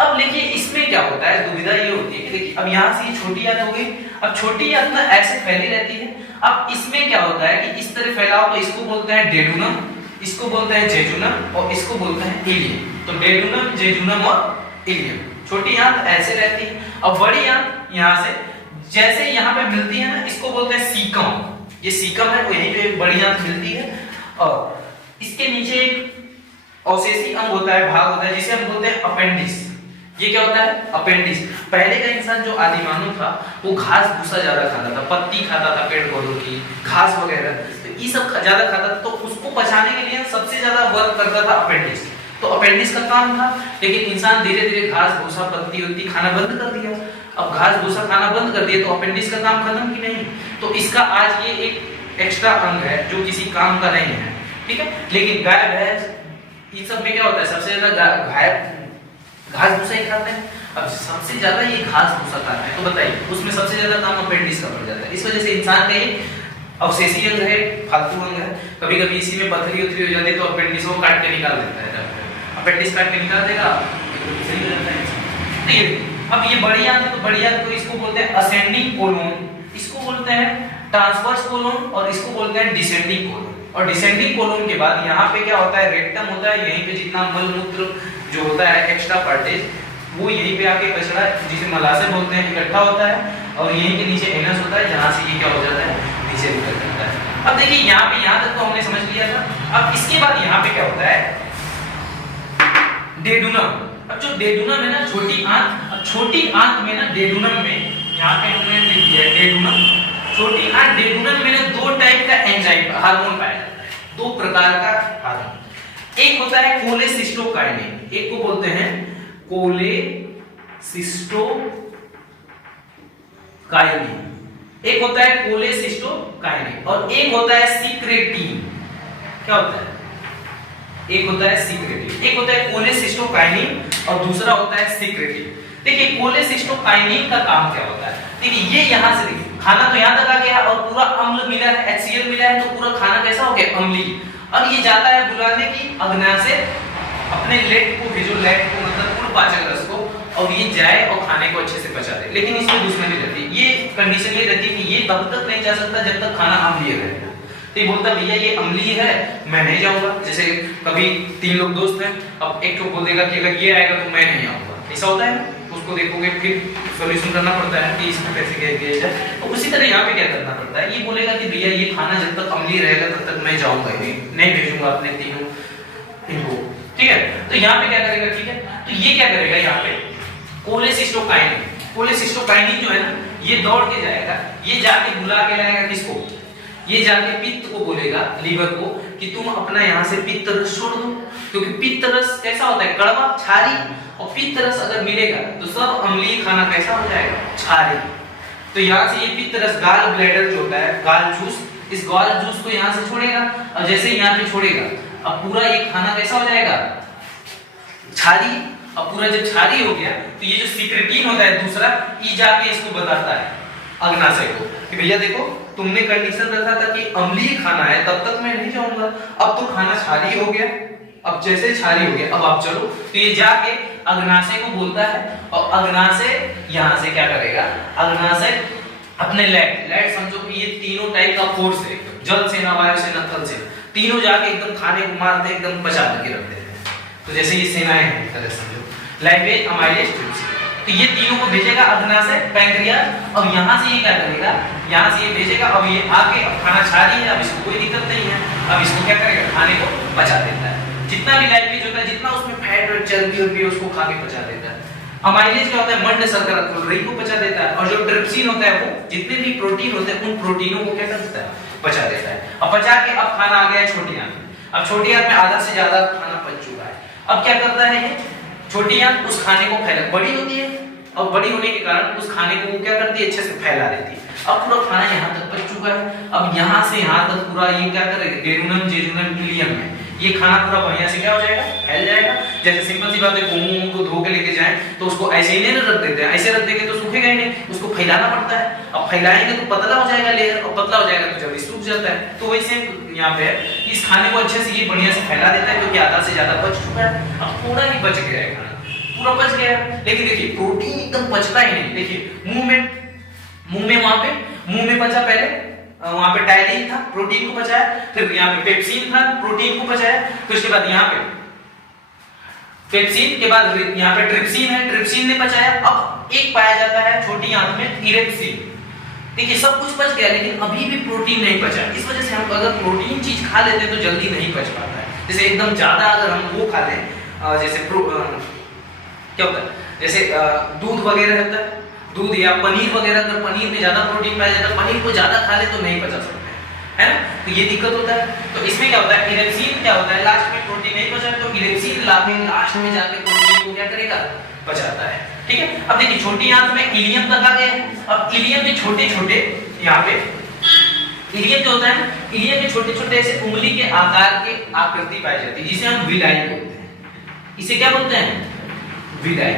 अब देखिए इसमें क्या होता है, दुविधा ये होती है कि देखिए अब यहाँ से ये छोटी आंत हो गई, अब छोटी आंत ना ऐसे फैली रहती है। अब इसमें क्या होता है कि इस तरह फैलाओ तो इसको बोलते हैं डेडुनम, इसको बोलते हैं जेजुनम, और इसको बोलते हैं इलियम। तो डेडुनम, जेजुनम और इलियम, छोटी आंत ऐसे रहती है। अब बड़ी आंत यहाँ से जैसे यहाँ पे मिलती है ना, इसको बोलते हैं सीकम, ये सीकम है, यहीं पे बड़ी आंत मिलती है, और इसके नीचे एक अवशेषी अंग होता है, भाग होता है, जिसे हम बोलते हैं अपेंडिक्स। ये क्या होता है, अपेंडिक्स। पहले का इंसान जो आदिमानव था वो घास भूसा ज्यादा खाता था, पत्ती खाता था पेड़ पौधों की, घास वगैरह, तो ये सब ज्यादा खाता था। तो उसको पचाने के लिए सबसे ज्यादा वर्क करता था अपेंडिक्स। तो अपेंडिक्स का काम था, लेकिन इंसान धीरे धीरे घास भूसा पत्ती उत्ती खाना बंद कर दिया। अब घास भूसा खाना बंद कर दिया तो अपेंडिक्स का काम खत्म कि नहीं? तो इसका आज ये एक एक्स्ट्रा अंग है जो किसी काम का नहीं है, ठीक है। लेकिन गाय भैंस इन सब में क्या होता है, सबसे ज्यादा गाय घास भूसा ही खाते हैं। अब सबसे ज्यादा ये घास भूसा खाते हैं, तो बताइए उसमें सबसे ज्यादा काम अपेंडिक्स का पड़ जाता है। इस वजह से इंसान का ये अवशेषी अंग है, फालतू अंग है। कभी कभी इसी में पथरी उथरी हो जाती है तो अपेंडिक्स को काट के निकाल देता है, अपेंडिक्स काट के निकाल देगा, सही हो जाता है। ठीक है, अब ये बड़ी आंत है, तो बड़ी आंत को इसको बोलते हैं असेंडिंग कोलोन, इसको बोलते हैं ट्रांसवर्स कोलोन, और इसको बोलते हैं डिसेंडिंग कोलोन। और डिसेंडिंग कोलोन के बाद यहाँ पे क्या होता है, रेक्टम होता है, यहीं पे जितना मल मूत्र जो होता है एक्स्ट्रा पार्टेज वो यहीं पे आके कचरा जिसे मलाशय बोलते हैं इकट्ठा होता है, और यहीं के नीचे एनस होता है जहां से ये क्या हो जाता है, नीचे निकल जाता है। अब देखिए यहाँ पे यहाँ तक तो हमने समझ लिया था। अब इसके बाद यहाँ पे क्या होता है, डेडुनम। अब जो डेडुनम है ना, छोटी आंत, अब छोटी आंत में ना डेडुनम में यहाँ पे हमने लिख दिया है डेडुनम। छोटी आंत डेडुनम में ना दो टाइप का एंजाइम हार्मोन पाया जाता है, दो प्रकार का हार्मोन। एक होता है कोलेसिस्टोकाइनिन, एक को बोलते हैं कोलेसिस्टोकाइनिन, एक होता है कोलेसिस्टोकाइनिन, और एक होता है सिक्रेटिन। क्या होता है, एक होता है सिक्रेटिन, एक होता है कोलेसिस्टोकाइनिन और दूसरा होता है सिक्रेटिन। देखिए कोलेसिस्टोकाइनिन का काम क्या होता है, देखिए ये यहां से देखिए खाना तो यहां तक आ गया और पूरा अम्ल मिला है, HCl मिला है, तो पूरा खाना कैसा हो गया, अम्लीय। और ये जाता है बुलाने की अग्नाशय अपने लेट को भेजो, लेट को मतलब पूर्णपाचक रस को, और ये जाए और खाने को अच्छे से पचा दे। लेकिन इसमें दुश्मनी रहती है, ये कंडीशन ये रहती है कि ये तब तक नहीं जा सकता जब तक खाना अम्लीय रहेगा। तो ये बोलता भैया ये अम्लीय है मैं नहीं जाऊंगा। जैसे कभी 3 लोग दोस्त हैं, अब एक तो बोल देगा कि अगर ये आएगा तो मैं नहीं आऊंगा, ऐसा होता है ना, उसको देखोगे फिर सॉल्यूशन करना पड़ता है कि इसमें कैसे किया जाए। तो उसी तरह यहाँ पे क्या करना पड़ता है, ये बोलेगा कि भैया ये खाना जब तक अम्लीय रहेगा तब तक मैं जाऊंगा ही नहीं भेजूंगा अपने तीनों इनको, ठीक है। तो यहाँ पे क्या करेगा, ठीक है, तो ये क्या करेगा, यहाँ पे कोलेसिस्टोकाइनिन, कोलेसिस्टोकाइनिन जो है ना ये दौड़ के जाएगा, ये जाके बुला के लाएगा किसको, ये जाके पित्त को बोलेगा, लीवर को, कि तुम अपना यहाँ से पित्त रस छोड़ दो, क्योंकि पित्त रस कैसा होता है, कड़वा क्षारी, और पित्त रस अगर मिलेगा तो सब अम्लीय खाना कैसा हो जाएगा, क्षारी। तो यहाँ से ये पित्त रस गाल ब्लैडर जो होता है, गाल जूस, इस गाल जूस को यहाँ से छोड़ेगा, और जैसे यहाँ पे छोड़ेगा अब पूरा ये खाना कैसा हो जाएगा, क्षारी। अब पूरा जब क्षारी हो गया तो ये जो सिक्रेटिन होता है दूसरा, ये जाके इसको बताता है अग्नाशय को कि भैया देखो तुमने कंडीशन रखा था कि अम्लीय खाना है तब तक मैं नहीं जाऊंगा, अब तो खाना क्षारी हो गया, अब जैसे क्षारीय हो गया, अब आप चलो तो ये जाके अग्नाशय को बोलता है और अग्नाशय यहाँ से क्या करेगा, अग्नाशय अपने लेट समझो कि ये तीनों टाइप का फोर्स है, जल सेना, वायु सेना, थल सेना, तीनों जाके एकदम खाने को मारते एकदम बचा के रख देते हैं। तो जैसे ये सेनाएं हैं तरह समझो, लाइपेज, अमाइलेज, ट्रिप्सिन, तो ये तीनों को भेजेगा अग्नाशय पैंक्रियाज, अब यहाँ से ये क्या करेगा, यहाँ से ये भेजेगा, अब ये आके अब खाना क्षारीय है, अब इसको कोई दिक्कत नहीं है, अब इसको क्या करेगा, खाने को पचा देता है, जितना भी लाइपेज होता है, जितना उसमें फैट और चर्बी होती है उसको खा के पचा देता है। अमाइलेज क्या होता है, मंड शर्करा खुरदरी को पचा देता है, और जो ट्रिप्सिन होता है वो जितने भी प्रोटीन होते हैं उन प्रोटीनों को क्या कर देता है, पचा देता है। अब पचा के अब खाना आ गया है छोटी आंत में, अब छोटी आंत में आधा से ज्यादा खाना पच चुका है, अब क्या करता है ये छोटी आंत उस खाने को फैला, बड़ी होती है और बड़ी होने के कारण उस खाने को वो क्या करती है, अच्छे से फैला देती है। अब पूरा खाना यहाँ तक पच चुका है, अब यहाँ से यहाँ तक पूरा ये क्या करेगा, डेरुनम, जेजुनम, इलियम में ये खाना पूरा बढ़िया से क्या हो जाएगा, फैल जाएगा। जैसे सिंपल सी बात है, गेहूं को धो के लेके जाएं तो उसको ऐसे ही नहीं रख देते हैं, ऐसे रख देंगे तो सूखेगा ही नहीं, उसको फैलाना पड़ता है। अब फैलाएंगे तो पतला हो जाएगा लेयर, और पतला हो जाएगा तो जल्दी सूख जाता है। तो वैसे यहाँ पे इस खाने को अच्छे से ये बढ़िया से फैला देता है, क्योंकि आधा से ज्यादा बच चुका है, अब थोड़ा ही बच गया है खाना, पूरा बच गया है। लेकिन देखिए प्रोटीन एकदम बचता ही नहीं, देखिए मुंह में वहां पे मुंह में बचा, पहले वहां पे टायलिन था, प्रोटीन को बचाया, फिर यहाँ पे पेप्सिन था, प्रोटीन को बचाया, फिर उसके बाद यहाँ पे पेप्सिन के बाद यहाँ पे ट्रिप्सिन है, ट्रिप्सिन ने बचाया। अब एक पाया जाता है छोटी आंत में इरेप्सिन। देखिए सब कुछ बच गया लेकिन अभी भी प्रोटीन नहीं बचा, इस वजह से हम अगर प्रोटीन चीज खा लेते हैं तो जल्दी नहीं पच पाता है। जैसे एकदम ज्यादा अगर हम वो खा लें, जैसे क्या होता है, जैसे दूध वगैरह होता है, दूध या पनीर वगैरह, अगर पनीर में ज्यादा प्रोटीन पाया जाता है, पनीर को ज्यादा खा ले तो नहीं पचा सकते है ना, तो ये दिक्कत होता है। तो इसमें क्या होता है, इरेप्सिन क्या होता है, लास्ट में प्रोटीन नहीं बचा तो इरेप्सिन लास्ट में जाके प्रोटीन को क्या करेगा, पचाता है। ठीक है, अब देखिए छोटी आंत में इलियम तक आ गए हैं। अब इलियम में छोटे छोटे यहाँ पे इलियम जो होता है, इलियम में छोटे छोटे ऐसे उंगली के आकार के आकृति पाई जाती है, जिसे हम विलाई बोलते हैं। इसे क्या बोलते हैं, विलाई।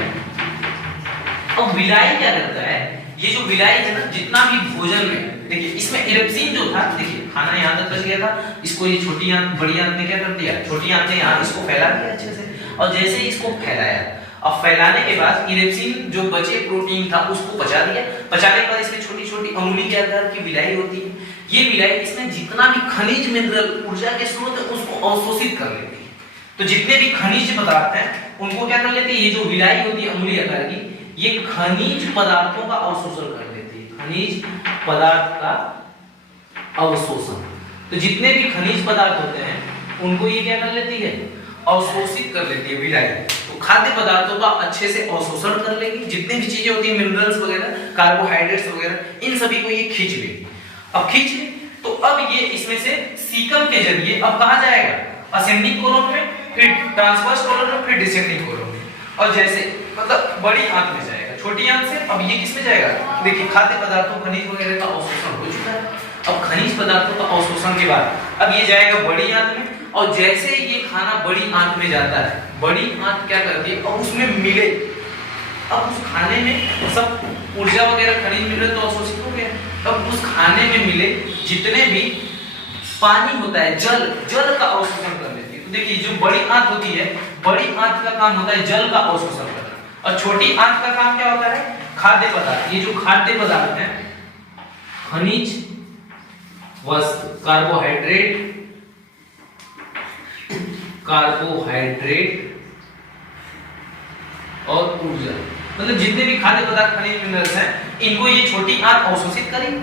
अब विलाई क्या करता है, ये जो विलाई है ना, जितना भी भोजन में, देखिए इसमें इरेप्सिन जो था, देखिए खाना यहाँ तक बच गया था, इसको ये छोटी आंत बड़ी आंत ने क्या कर दिया, छोटी आंत ने यहाँ इसको फैला दिया अच्छे से, और जैसे इसको फैलाया, अब फैलाने के बाद इरेप्सिन जो बचे प्रोटीन था उसको पचा दिया, पचाने के बाद इसमें छोटी छोटी अंगुली के आकार की विलाई होती है। ये विलाई इसमें जितना भी खनिज, मिनरल, ऊर्जा के स्रोत है उसको अवशोषित कर लेती है। तो जितने भी खनिज पदार्थ हैं उनको क्या कर लेती है, ये जो विलाई होती है अंगुली आकार की, ये खनिज पदार्थों का अवशोषण कर लेती है, खनिज पदार्थ का अवशोषण। तो जितने भी खनिज पदार्थ होते हैं उनको ये क्या कर लेती है, अवशोषित कर लेती है विलाई। तो खाद्य पदार्थों का अच्छे से अवशोषण कर लेगी, जितने भी चीजें होती है, मिनरल्स वगैरह, कार्बोहाइड्रेट्स वगैरह, इन सभी को ये खींच लेगी। अब खींच ली तो अब ये इसमें से सीकम के जरिए अब कहां जाएगा, असेंडिंग कोलन में, फिर ट्रांसवर्स कोलन में, फिर डिसेंडिंग कोलन में, और जैसे मतलब बड़ी आंत में जाएगा, छोटी आंत से अब ये किस में जाएगा, देखिए खाद्य पदार्थों, खनिज वगैरह का अवशोषण हो चुका है। अब खनिज पदार्थों का अवशोषण के बाद अब ये जाएगा बड़ी आंत में, और जैसे ये खाना बड़ी आंत में जाता है, बड़ी आंत क्या करती है, और उसमें मिले, अब उस खाने में सब ऊर्जा वगैरह, खनिज मिनरल तो अवशोषित हो गए, अब उस खाने में मिले जितने भी पानी होता है, जल का अवशोषण कर लेती है। तो देखिए जो बड़ी आंत होती है, बड़ी आंत का काम होता है जल का अवशोषण करना, और छोटी आंत का काम क्या होता है, खाद्य पदार्थ। ये जो खाद्य पदार्थ है, खनिज वस्तु, कार्बोहाइड्रेट और ऊर्जा, मतलब जितने भी खाद्य पदार्थ, खनिज, मिनरल्स हैं, इनको ये छोटी आंत अवशोषित करेगी।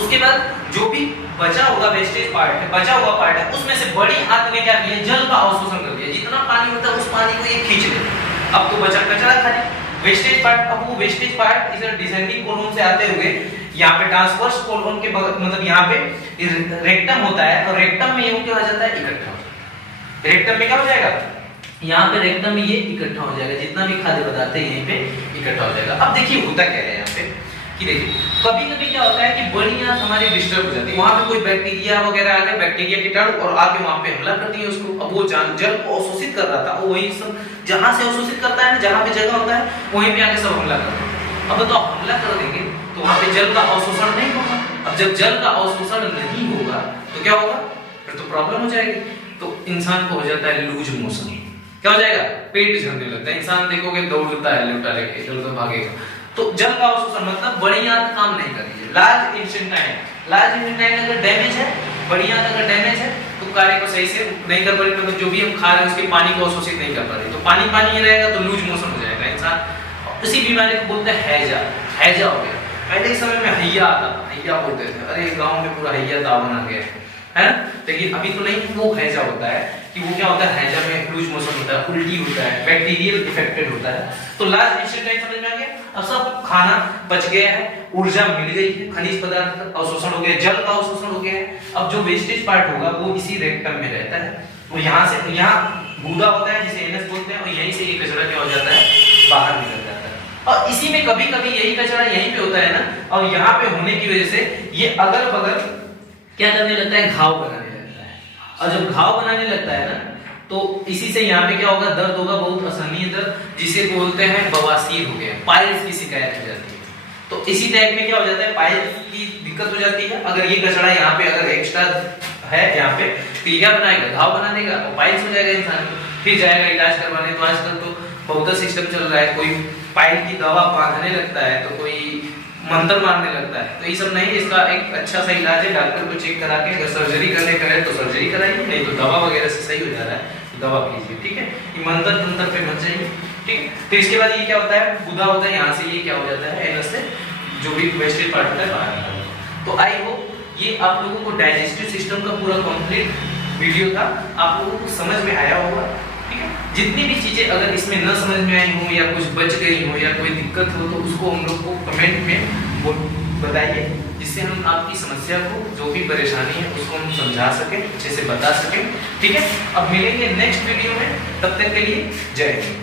उसके बाद जो भी बचा हुआ वेस्टेज पार्ट है, बचा हुआ पार्ट है, उसमें से बड़ी आंत ने क्या किया, जल का अवशोषण कर दिया। जितना पानी होता है उस पानी को ये खींच लेता। अब तो बचा कचरा खाली वेस्टेज पार्ट, अब वो वेस्टेज पार्ट इधर डिसेंडिंग कोलन से आते हुए यहाँ पे ट्रांसवर्स कोलन के मतलब यहाँ पे रेक्टम होता है, और रेक्टम में ये क्या हो जाता है, इकट्ठा हो जाता है। रेक्टम में क्या हो जाएगा, यहाँ पे रेक्टम में ये इकट्ठा हो जाएगा, जितना भी खाद्य पदार्थ है यहीं पे इकट्ठा हो जाएगा। अब देखिए होता क्या है यहाँ पे, कि देखिए कभी कभी क्या होता है कि बड़ी आंत हमारी डिस्टर्ब हो जाती है, वहां पे कोई बैक्टीरिया वगैरह आ गए, बैक्टीरिया कीटाणु, और आके वहां पे हमला करती है उसको। अब वो जल को अवशोषित कर रहा था, वो वही सब जहां से अवशोषित करता है ना, जहां पे जगह होता है वहीं पे आके सब हमला करता है। अब तो हमला कर देंगे तो वहां पे जल का अवशोषण नहीं होगा। अब जब जल का अवशोषण नहीं होगा तो क्या होगा, फिर तो प्रॉब्लम हो जाएगी। तो इंसान को हो जाता है लूज मोशन। क्या हो जाएगा? पेट झड़ने लगता है। इंसान देखोगे दौड़ता है लोटा लेके, इधर उधर भागेगा। तो जल का अवशोषण मतलब बड़ी आंत काम नहीं कर रही है। लार्ज इंटेस्टाइन अगर डैमेज है, बड़ी आंत अगर डैमेज है तो कार्य को सही से नहीं कर पा रही, मतलब जो भी हम खा रहे हैं उसके पानी को अवशोषित नहीं कर पा रही, तो पानी पानी ही रहेगा तो लूज मोशन हो जाएगा इंसान। उसी बीमारी को बोलते हैं हैजा हो गया। पहले के समय में हैया आता था, हैया बोलते थे, अरे गांव में पूरा हैया तावन आ गया है ना। लेकिन अभी तो नहीं, वो हैजा होता है कि वो क्या होता है, हैजा में लूज मोशन होता है, उल्टी होता है, बैक्टीरियल इफेक्टेड होता है। तो लार्ज इंटेस्टाइन समझ में आ गया। अब सब खाना पच गया है, ऊर्जा मिल गई है, खनिज पदार्थ का अवशोषण हो गया, जल का अवशोषण हो गया है। अब जो वेस्टेज पार्ट होगा वो इसी रेक्टम में रहता है, वो यहाँ से यहाँ गूदा होता है जिसे एनस बोलते हैं, और यहीं से ये कचरा क्या हो जाता है, बाहर निकल जाता है। और इसी में कभी कभी यही कचरा यहीं पे होता है ना, और यहाँ पे होने की वजह से ये अगल बगल क्या करने लगता है, घाव बनाने लगता है। और जब घाव बनाने लगता है ना, तो इसी से यहाँ पे क्या होगा, दर्द होगा, बहुत असहनीय दर्द, जिसे बोलते हैं बवासीर हो गया, पाइल्स की शिकायत हो जाती है। तो इसी टाइप में क्या हो जाता है, पाइल्स की दिक्कत हो जाती है। अगर ये कचरा यहाँ पे अगर एक्स्ट्रा है यहाँ पे, तो ये क्या बनाएगा, घाव बना देगा, और पाइल्स हो जाएगा इंसान को। फिर जाएगा इलाज करवाने। तो आजकल तो बहुत सिस्टम चल रहा है, कोई पाइल की दवा बांधने लगता है, तो कोई मंत्र मारने लगता है। तो ये सब नहीं, इसका एक अच्छा सा इलाज है, डॉक्टर को चेक करा के, अगर सर्जरी करने का है तो सर्जरी कराइए, नहीं तो दवा वगैरह से सही हो जा रहा है तो दवा कीजिए, ठीक है। ये मंत्र तंत्र पे मत जाइए, ठीक है। तो इसके बाद ये क्या होता है, गुदा होता है, यहाँ से ये क्या हो जाता है, एनस से जो भी वेस्टेज पार्ट होता है बाहर निकल जाता है। तो आई होप ये आप लोगों को डाइजेस्टिव सिस्टम का पूरा कंप्लीट वीडियो था, आप लोगों को समझ में आया होगा, ठीक है। जितनी भी चीजें अगर इसमें न समझ में आई हो, या कुछ बच गई हो, या कोई दिक्कत हो, तो उसको हम लोग को कमेंट में बताइए, जिससे हम आपकी समस्या को, जो भी परेशानी है उसको हम समझा सकें, अच्छे से बता सकें, ठीक है। अब मिलेंगे नेक्स्ट वीडियो में, तब तक के लिए जय हिंद।